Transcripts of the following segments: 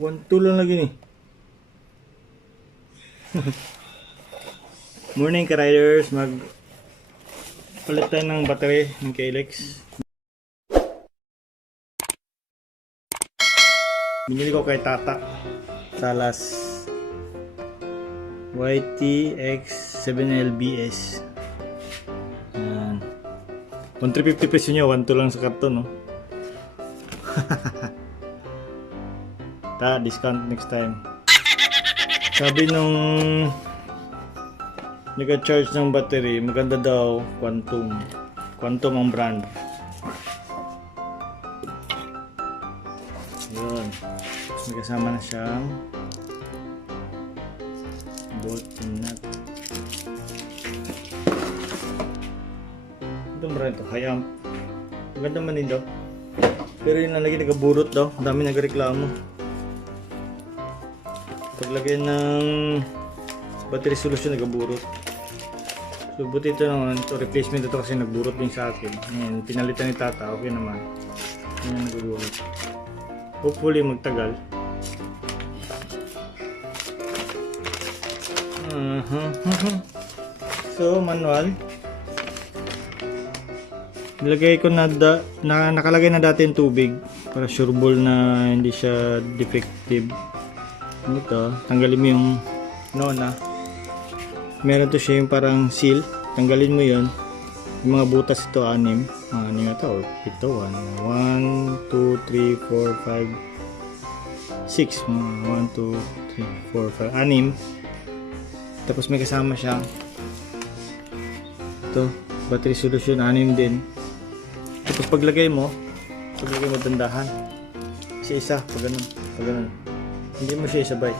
1.2 lang lagi nih. Morning ka-riders, palit tayo ng battery ng Klx. Binili ko kay Tata Salas YTX7LBS. Yan. Kung 350 peso nyo, 1.2 lang sa karton, no? Discount next time. Sabi nung nag-charge ng battery, maganda daw Quantum ang brand. Yun. May kasama na siyang bolt and nut. Itong brand ito, high amp. Maganda man din daw. Pero yun lang lagi nagaburot daw. Ang dami nagreklamo. Paglagay ng battery solution nagaburot. So buti ito naman, ito replacement ito kasi nagburot din sa akin. Ngayon, pinalitan ni Tata, okay naman. Yan nagaburot. Hopefully magtagal. So manual. Nilagay ko nakalagay na dati yung tubig para sure ball na hindi siya defective. Ito, tanggalin mo yung nona. Meron to siya yung parang seal. Tanggalin mo yun. Yung mga butas ito, 6. Ano ito? Or 7. 1, 2, 3, 4, 5, 6. 1, 2, 3, 4, 5, 6. Tapos may kasama siyang ito, battery solution, 6 din. Tapos paglagay mo dandahan. Isa-isa, pag ganun. Hindi mo siya isabay.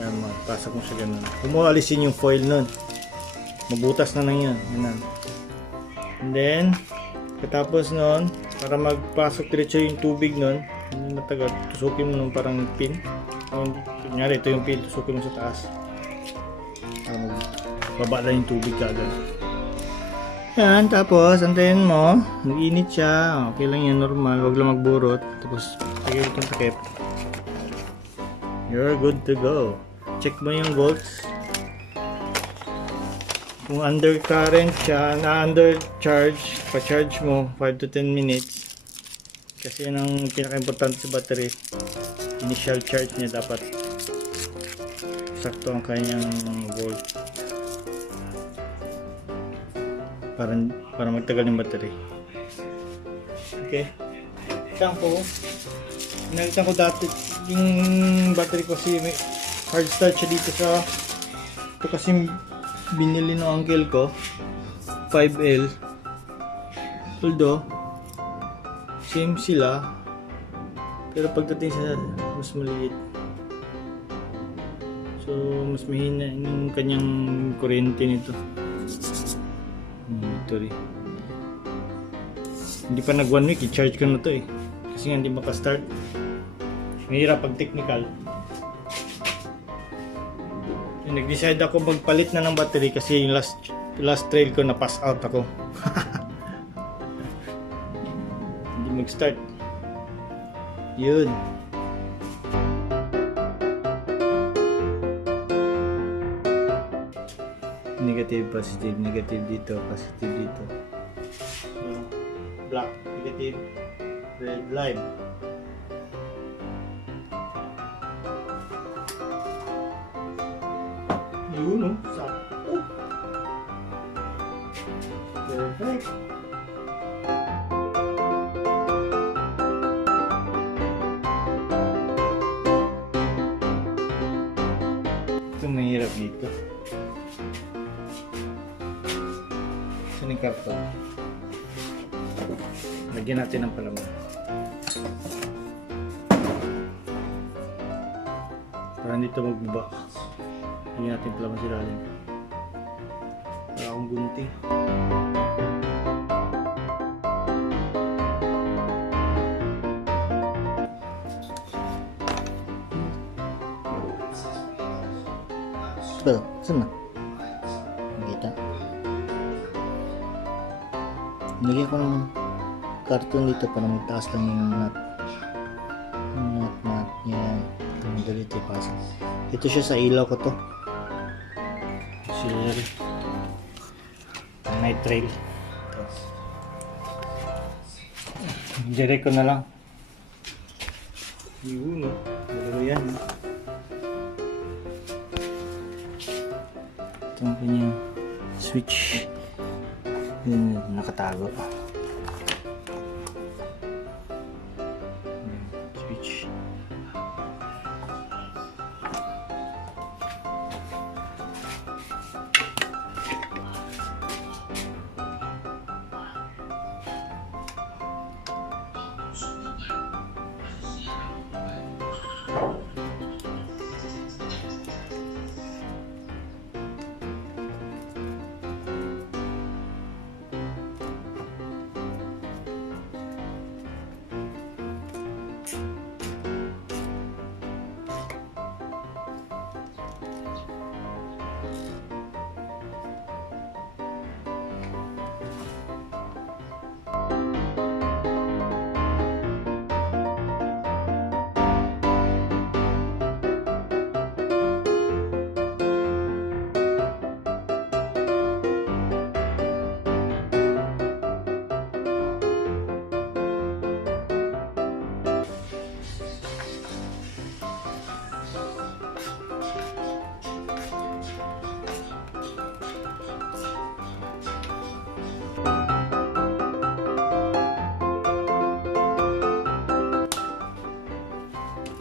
Ayan, pasok mo siya ganun. Kung mo alisin yung foil nun, mabutas na lang yan. And then, katapos nun, para magpasok diretso yung tubig nun, hindi matagal, tusukin mo nun parang pin. Kunyari, ito yung pin, tusukin mo sa taas. Para magbaba lang yung tubig kagad. Yan, tapos, antayin mo, mag-init siya. Okay lang yan, normal, wag lang magburot. Tapos, tagay itong takip. You're good to go. Check mo yung volts. Kung under current siya, na under charge, pa-charge mo 5 to 10 minutes. Kasi yun ang pinaka-importante sa battery. Initial charge niya dapat sakto ang kanyang volt. Para magtagal yung battery. Okay. Nakita ko dati yung battery ko kasi may hard start siya dito sa ito kasi binili ng uncle ko 5L, although same sila pero pagdating sa mas maliit, so mas mahina yung kanyang kuryente nito. Ito rin, hindi pa nag 1 week i-charge ko na to kasi nga hindi maka-start. Mahirap pag technical. Nag-decide ako magpalit na ng battery kasi yung last trail ko na pass out ako. Hindi mag-start. Yun. Negative, positive, negative dito, positive dito. Black, negative, red, lime. Yun, no? Sakto. Perfect. Ito mahirap dito. Saan yung karton? Lagyan natin ng palaman. Para hindi ito magbaba. Hindi natin pala masilalim. Wala akong gunting. Pero, saan na? Nakita? Nilagyan ko ng karton dito para magtaas lang yung nut. Nut. Yan. Ang dito ipasok. Ito siya sa ilaw ko to. Auxiliary. Night trail. Direct ko na lang. Yun, no? Dalawa yan. Ito ang kanyang switch. Yun, nakatago. Switch.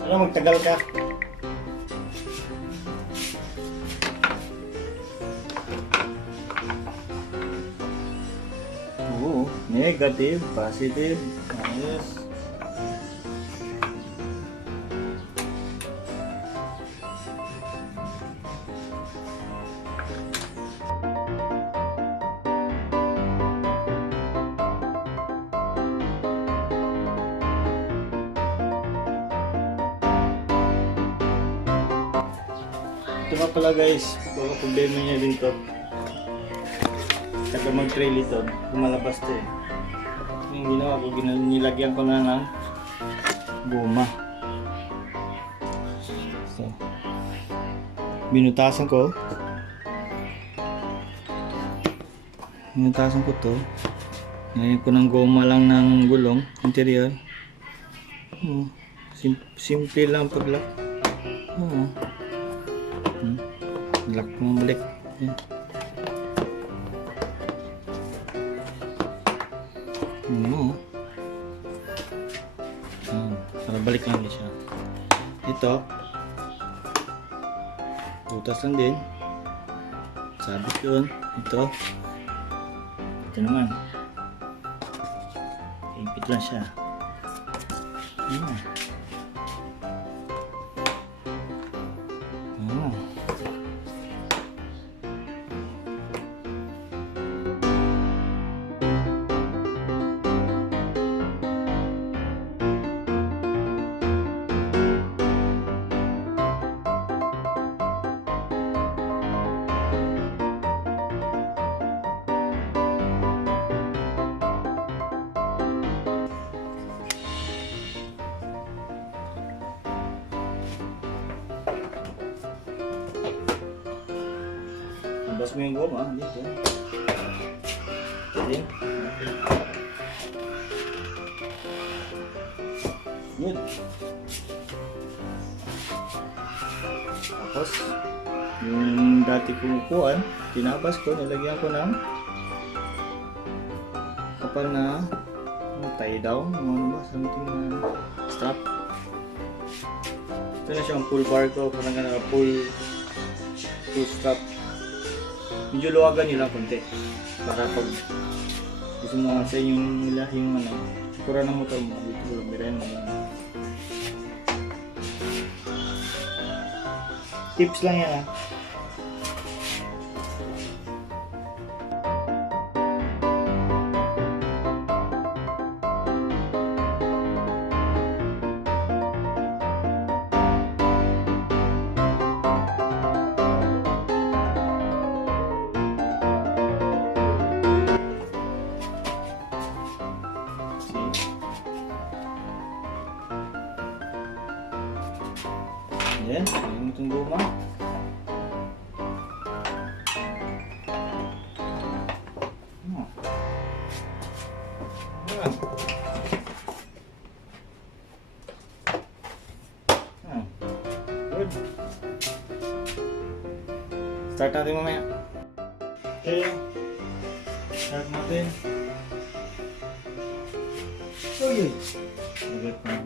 Ano, magtagal ka? Oo, negative, positive, ayos. Ito nga pala guys, baka problema niya din to. Kada mag-trail ito, lumalabas to eh. Yung ginawa ko, nilagyan ko na ng guma. So, binutasan ko. Binutasan ko to. Nilagyan ko ng goma lang ng gulong, interior. Simple lang paglock. Lock mo balik. Para balik lang din siya. Ito butas lang din, sabit yun. Ito naman ipit lang siya. Labas mo yung goma dito. Ayan. Good. Tapos yung dati kong upuan, tinabas ko, nilagyan ko ng kapal na tie down, ano ba, something na strap. Ito na siyang pull bar ko, parang na pull strap. Medyo luwagan nila konti para pag gusto mo sa yung ano, sikura ng motor mo, dito lang birin mo. Tips lang yan Good. Start natin mamaya. Okay. Start natin. Oh, yun. Ulit na